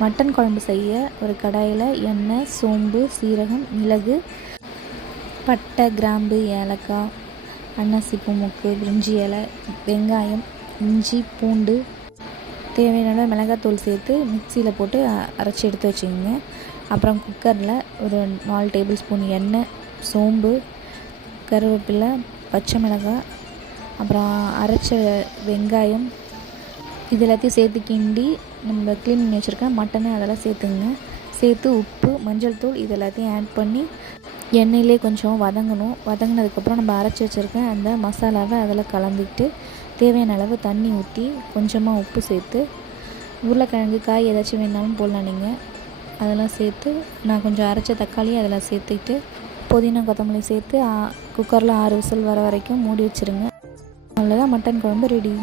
Mutton குழம்பு செய்ய ஒரு கடாயில் எண்ணெய், சோம்பு, சீரகம், மிளகு, பட்டை, கிராம்பு, ஏலக்காய், அன்னாசிப்பூ மொக்கு, பிரிஞ்சி இலை, வெங்காயம், இஞ்சி, பூண்டு, தேவையான மிளகாத்தூள் சேர்த்து மிக்சியில் போட்டு அரைச்சி எடுத்து வச்சுக்கோங்க. அப்புறம் குக்கரில் ஒரு 4 டேபிள் ஸ்பூன் எண்ணெய், சோம்பு, கருவேப்பிலை, பச்சை மிளகாய், அப்புறம் அரைச்ச வெங்காயம் இது எல்லாத்தையும் சேர்த்து கிண்டி நம்ம க்ளீன் பண்ணி வச்சுருக்க மட்டனை அதெல்லாம் சேர்த்துங்க. சேர்த்து உப்பு, மஞ்சள் தூள் இது எல்லாத்தையும் ஆட் பண்ணி எண்ணெயிலே கொஞ்சம் வதங்கணும். வதங்கினதுக்கப்புறம் நம்ம அரைச்சி வச்சுருக்க அந்த மசாலாவை அதில் கலந்துக்கிட்டு தேவையான அளவு தண்ணி ஊற்றி கொஞ்சமாக உப்பு சேர்த்து உருளைக்கிழங்கு, காய் ஏதாச்சும் வேணாலும் போடலாம் நீங்கள். அதெல்லாம் சேர்த்து நான் கொஞ்சம் அரைச்ச தக்காளி அதில் சேர்த்துக்கிட்டு புதினா, கொத்தமல்லி சேர்த்து குக்கரில் 6 விசில் வர வரைக்கும் மூடி வச்சுருங்க. அவ்வளோதான், மட்டன் குழம்பு ரெடி.